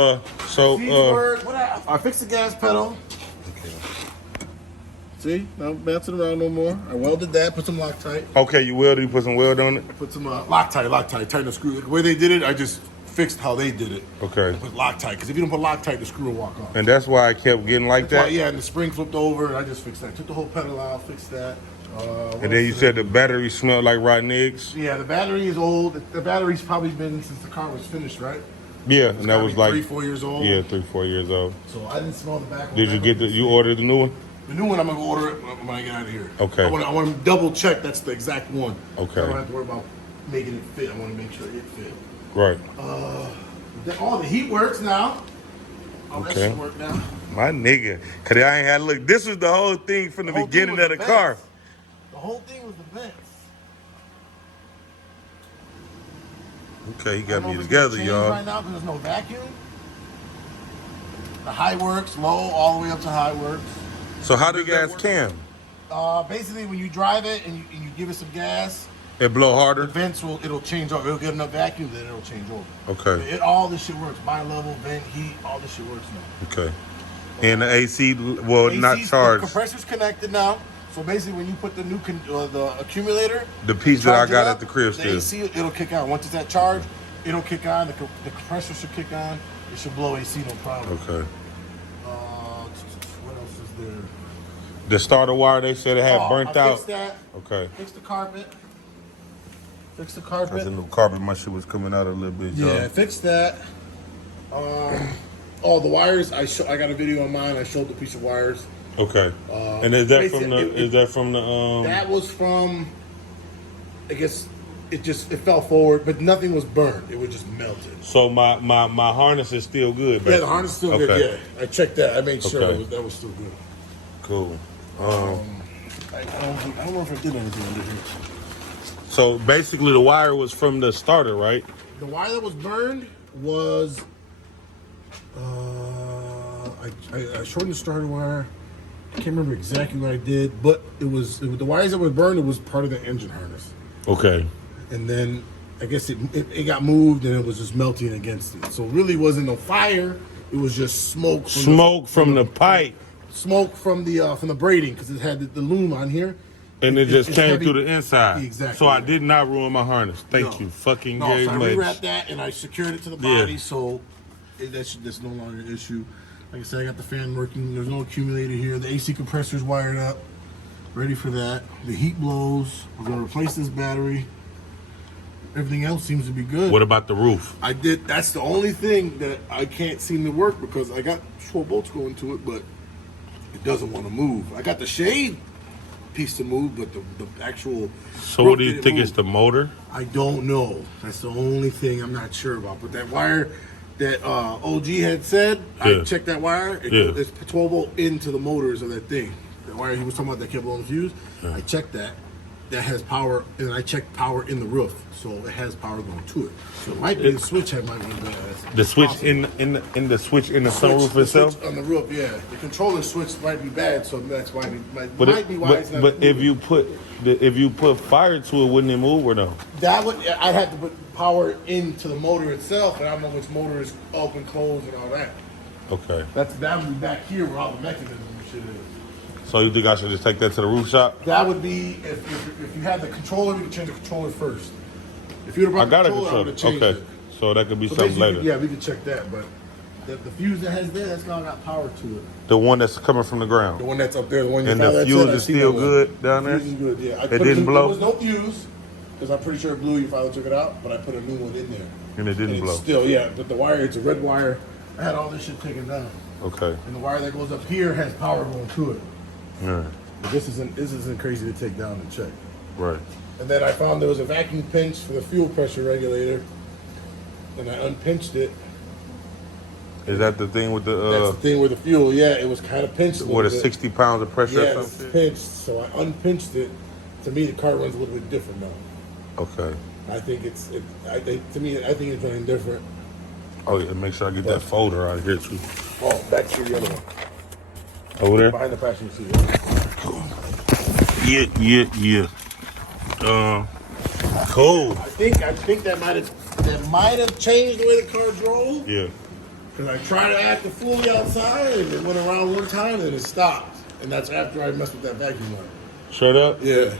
I fixed the gas pedal. Okay. See, not bouncing around no more. I welded that, put some Loctite. Okay, you welded, you put some weld on it? Put some Loctite, tighten the screw. The way they did it, I just fixed how they did it. Okay. I put Loctite, because if you don't put Loctite, the screw will walk off. And that's why I kept getting like That's that? why, yeah, and the spring flipped over, and I just fixed that. Took the whole pedal out, fixed that. And then you said the battery smelled like rotten eggs? Yeah, the battery is old. The battery's probably been since the car was finished, right? Yeah, and that was like 3-4 years old. Yeah, 3-4 years old. So I didn't smell the back one. Did you get you ordered the new one? The new one, I'm gonna order it when I get out of here. Okay. I want to double check that's the exact one. Okay. So I don't have to worry about making it fit. I want to make sure it fit. Right. The heat works now. All that Okay. should work now. My nigga. Cause I ain't had to look. This was the whole thing from the beginning of the car. The whole thing was the vents. Okay, he got me It's together, changed y'all. right now because there's no vacuum. The high works, low, all the way up to high works. So how do gas cam? Basically, when you drive it and you give it some gas, It blow the harder? vents it'll change over. It'll get enough vacuum, then it'll change over. Okay. All this shit works. Bi-level, vent, heat, all this shit works now. Okay. And the AC, well, not AC's charged. The compressor's connected now. So basically, when you put the new the accumulator, The piece that I charge it got up, at the crib the still. AC, it'll kick on. Once it's at charge, it'll kick on. The compressor should kick on. It should blow AC, no problem. Okay. What else is there? The starter wire, they said it had burnt I out. fixed that. Okay. Fix the carpet. Fix the That's carpet. a new carpet. My shit was coming out a little bit, y'all. Yeah, fix that. The wires. I got a video on mine. I showed the piece of wires. Okay. And is that from basically, the That was from. I guess it fell forward, but nothing was burned. It was just melted. So my harness is still good, Yeah, the harness is still good. Okay. Yeah, I checked that. I made sure Okay. that was still good. Cool. I don't know if I did anything under here. So basically the wire was from the starter, right? The wire that was burned was. I shortened the starter wire. I can't remember exactly what I did, but it was the wires that were burned. It was part of the engine harness, Okay. and then I guess it got moved and it was just melting against it. So it really wasn't no fire. It was just smoke. From the pipe. Smoke from the braiding because it had the loom on here. And it just it's came heavy. through the inside. Exactly. So I did not ruin my harness. Thank you fucking very so I much. rewrapped that and I secured it to the body, so that's no longer an issue. Like I said, I got the fan working. There's no accumulator here. The AC compressor's wired up, ready for that. The heat blows. We're gonna replace this battery. Everything else seems to be good. What about the roof? That's the only thing that I can't seem to work because I got 12 bolts going to it, but it doesn't want to move. I got the shade piece to move, but the actual. So what do you think is the motor? I don't know. That's the only thing I'm not sure about. But that wire that OG had said, I checked that wire. It's 12 volt into the motors of that thing. The wire he was talking about that kept blowing the fuse. I checked that. That has power, and I checked power in the roof, so it has power going to it. So it might be the switch might be bad. The switch in the switch in the sunroof itself. Switch on the roof, yeah. The controller switch might be bad, so that's why it might be why it's not. But if moving. you put fire to it, wouldn't it move or no? I'd have to put power into the motor itself, and I don't know which motor is open, closed, and all that. Okay. That would be back here where all the mechanism and shit is. So you think I should just take that to the roof shop? That would be if you had the controller, we could change the controller first. If you'd have I brought got the a controller, I would controller. have changed Okay. it. So that could be So something basically, later. yeah, we could check that, but the fuse that has there, that's got power to it. The one that's coming from the The ground. one that's up there, the one you And found the that fuse said, is I see still that one. good down The there? fuse is good, yeah. It didn't blow? There was no fuse, because I'm pretty sure it blew. Your father took it out, but I put a new one in there. And it didn't And blow. it's still, yeah, but the wire, it's a red wire. I had all this shit taken down. Okay. And the wire that goes up here has power going to it. Yeah. But this isn't crazy to take down and check. Right. And then I found there was a vacuum pinch for the fuel pressure regulator. And I unpinched it. Is that the thing with That's the the thing with the fuel. Yeah, it was kind of pinched. with a bit. 60 pounds of pressure Yeah, or it's something? pinched. So I unpinched it. To me, the car runs a little bit different now. Okay. I think I think it's running different. Oh yeah, make sure I get that folder out of here too. Oh, back to the other one. Over there? Behind the passenger seat. Yeah. Cool. I think that might have changed the way the car drove. Yeah. Because I tried to act a fool outside, and it went around one time, and it stopped. And that's after I messed with that vacuum wire. Shut up. Yeah.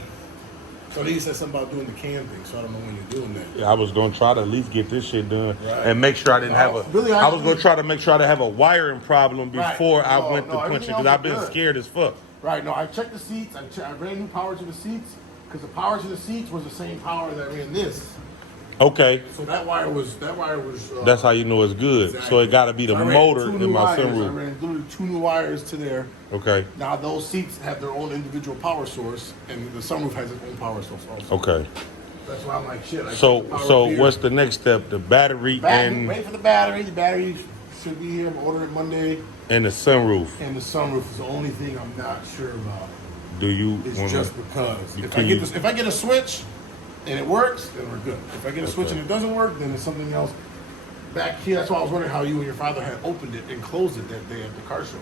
So he said something about doing the cam thing, so I don't know when you're doing that. Yeah, I was gonna try to at least get this shit done Right. and make sure I didn't have a. Really, I was gonna try to make sure I didn't have a wiring problem before Right. I No, went to no, punch it everything because else I've was been good. scared as fuck. Right, no, I checked the seats. I ran new power to the seats because the power to the seats was the same power that ran this. Okay, So that wire was. that's how you know it's good. So Exactly. it got to be the So I ran motor two in new my wires. I sunroof. ran literally 2 new wires to there. Okay, Now those seats have their own individual power source, and the sunroof has its own power source also. okay. That's why I'm like, shit. I So took the power so up here. what's the next step? The battery and Wait for the battery. The battery should be here. I'm ordering it Monday. the sunroof. And the sunroof is the only thing I'm not sure about. Do you It's wanna, just because can you- if I get a switch and it works, then we're good. If I get a switch Okay. and it doesn't work, then it's something else. Back here, that's why I was wondering how you and your father had opened it and closed it that day at the car show.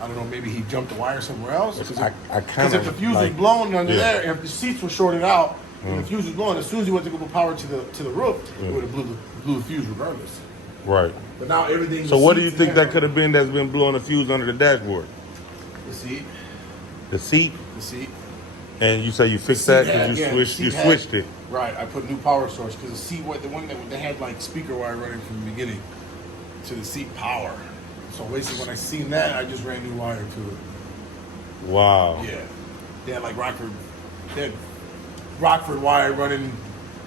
I don't know, maybe he jumped the wire somewhere else. I Because kinda if the fuse like- was blown under yeah. there, if the seats were shorted out, and the fuse was blown, as soon as you went to go put power to the roof, it would have blew the fuse regardless. Right. But now everything. So what do you seats think and that could have been that's been blowing a fuse under the dashboard? The seat, The seat. the seat. And you say you fixed Seat that had- because yeah, you the switched seat you had- switched it. Right, I put new power source because the seat, the one that they had like speaker wire running from the beginning to the seat power. So basically, when I seen that, I just ran new wire to it. Wow. Yeah, they had like they had Rockford wire running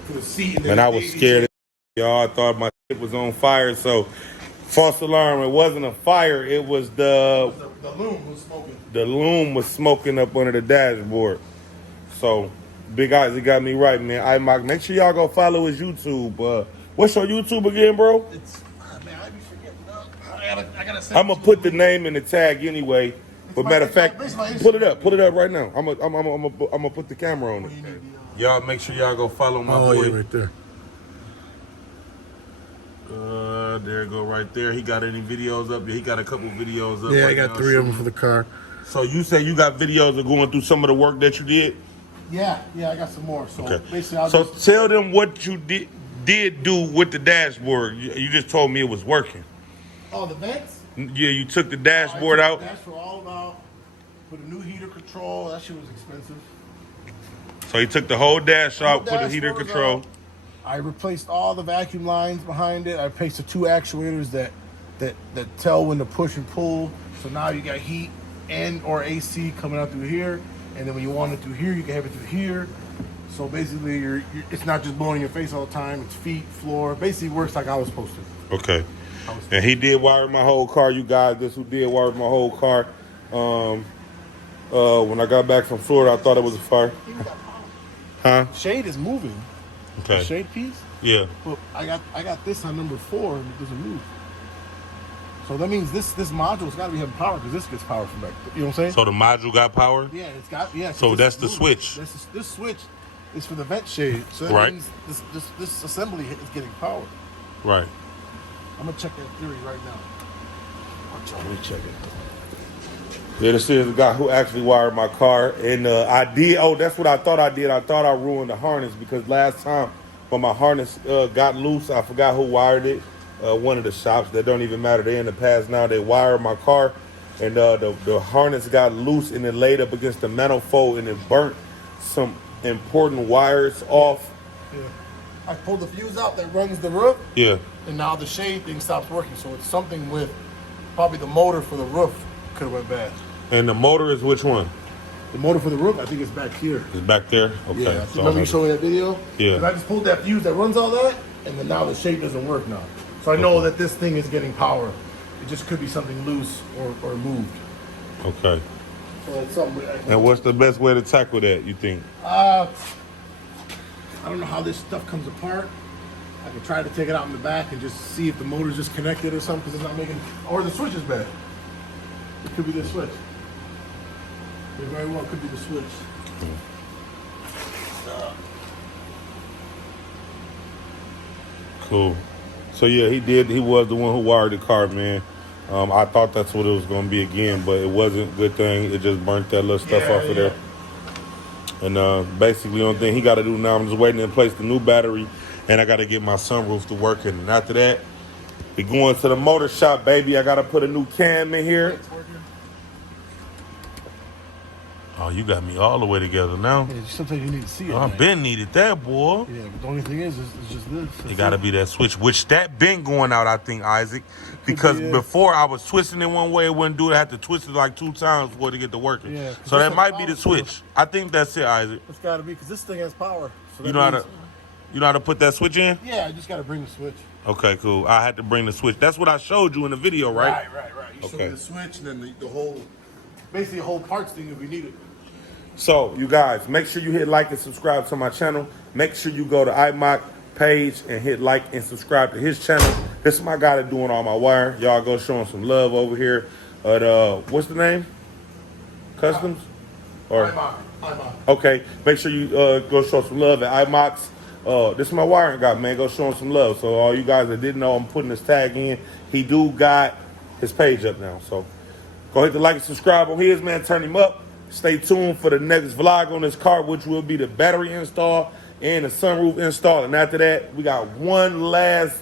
to the seat. And, then And I the was 80 scared. Y'all, I thought my shit was on fire. So, false alarm. It wasn't a fire. It was The loom was smoking. the loom was smoking up under the dashboard. So, Big Eyes, he got me right, man. iMock, make sure y'all go follow his YouTube. What's your YouTube again, bro? It's man, I be forgetting. I gotta. I'm gonna put the name in the tag anyway. But matter of fact, pull it up right now. I'm gonna put the camera on it. Y'all make sure y'all go follow my boy. right there. There you go right there. He got any videos up? He got a couple videos up. Yeah, right I got now, 3 of them for the car. So you say you got videos of going through some of the work that you did? Yeah, I got some more. So Okay. basically, I'll So just. tell them what you did do with the dashboard. You just told me it was working. Oh, the vents. Yeah, you took the dashboard out. That's for all about. Put a new heater control. That shit was expensive. So he took the whole dash out, Whole put the heater dashboard was control. out. I replaced all the vacuum lines behind it. I placed the 2 actuators that tell when to push and pull. So now you got heat and or AC coming out through here, and then when you want it through here, you can have it through here. So basically, it's not just blowing your face all the time. It's feet, floor. Basically, works like I was supposed to. Okay. And he did wire my whole car. You guys, this who did wire my whole car. When I got back from Florida, I thought it was a fire. Huh? Shade is moving. Okay. The shade piece. Yeah. But I got this on number 4, and it doesn't move. So that means this module's got to be having power because this gets power from back. You know what I'm saying? So the module got power? Yeah, it's got 'cause So this that's is the moving. switch. This switch is for the vent shade. So that Right. means this assembly is getting power. Right. I'm gonna check that theory right now. Let me check it. Yeah, this is the guy who actually wired my car. And I did, that's what I thought I did. I thought I ruined the harness because last time when my harness got loose, I forgot who wired it. One of the shops that don't even matter. They're in the past now. They wired my car and the harness got loose and it laid up against the manifold and it burnt some important wires off. Yeah. I pulled the fuse out that runs the roof, Yeah. and now the shade thing stops working. So it's something with probably the motor for the roof could have went bad. And the motor is which one? The motor for the roof, I think it's back here. Is back there? Okay. Yeah, So remember you I'm- showed me that video? Yeah. 'Cause I just pulled that fuse that runs all that, and then now the shape doesn't work now. So I know that this thing is getting power. It just could be something loose or moved. Okay. So it's something. And what's the best way to tackle that, you think? I don't know how this stuff comes apart. I could try to take it out in the back and just see if the motor's just connected or something because it's not making, or the switch is bad. It could be the switch. It very well could be the switch. Cool. So yeah, he was the one who wired the car, man. I thought that's what it was gonna be again, but it wasn't. Good thing it just burnt that little stuff off of there. And basically, the only thing he got to do now, I'm just waiting to place the new battery, and I got to get my sunroof to working. And after that, We going to the motor shop, baby. I gotta put a new cam in here. Oh, you got me all the way together now. Yeah, sometimes you need to see it. I've been needed that, boy. Yeah, but the only thing is, it's just this. It got to be that switch, which that been going out, I think, Isaac. Because before I was twisting it one way, it wouldn't do it. I had to twist it like 2 times before to get to working. Yeah, so that might be the switch. I think that's it, Isaac. It's got to be, because this thing has power. So You know how to put that switch in? Yeah, I just got to bring the switch. Okay, cool. I had to bring the switch. That's what I showed you in the video, right? Right. You show me the switch and then the whole, basically the whole parts thing if we need it. So, you guys, make sure you hit like and subscribe to my channel. Make sure you go to iMock page and hit like and subscribe to his channel. This is my guy that doing all my wire. Y'all go show him some love over here at, what's the name? Customs? Or iMock. Okay, make sure you go show some love at iMox. This is my wiring guy, man. Go show him some love. So all you guys that didn't know, I'm putting his tag in. He do got his page up now. So go hit the like and subscribe on his, man. Turn him up. Stay tuned for the next vlog on this car, which will be the battery install and the sunroof install. And after that, we got one last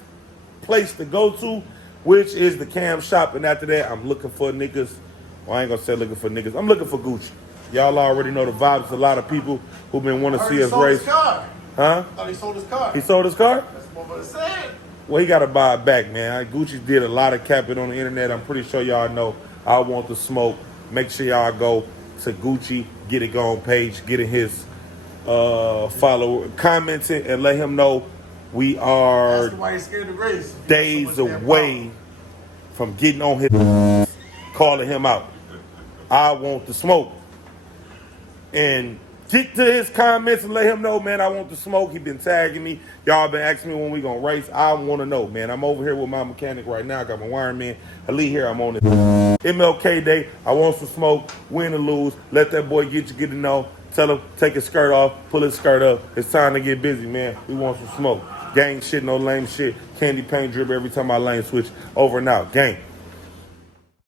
place to go to, which is the cam shop. And after that, I'm looking for niggas. Well, I ain't gonna say looking for niggas. I'm looking for Gucci. Y'all already know the vibes. A lot of people who've been wanting to see us race. Huh? Huh? I thought he sold his car. He sold his car? That's what I said. Well, he got to buy it back, man. Gucci did a lot of capping on the internet. I'm pretty sure y'all know I want the smoke. Make sure y'all go to Gucci, get it on page, get in his follow, commenting, and let him know we are That's why he's scared to race. days away from getting on his calling him out. I want the smoke. And get to his comments and let him know, man, I want the smoke. He been tagging me. Y'all been asking me when we gonna race. I want to know, man. I'm over here with my mechanic right now. I got my wiring man. Ali here. I'm on this MLK Day. I want some smoke. Win or lose. Let that boy get to know. Tell him, take his skirt off. Pull his skirt up. It's time to get busy, man. We want some smoke. Gang shit, no lame shit. Candy paint drip every time I lane switch. Over and out. Gang.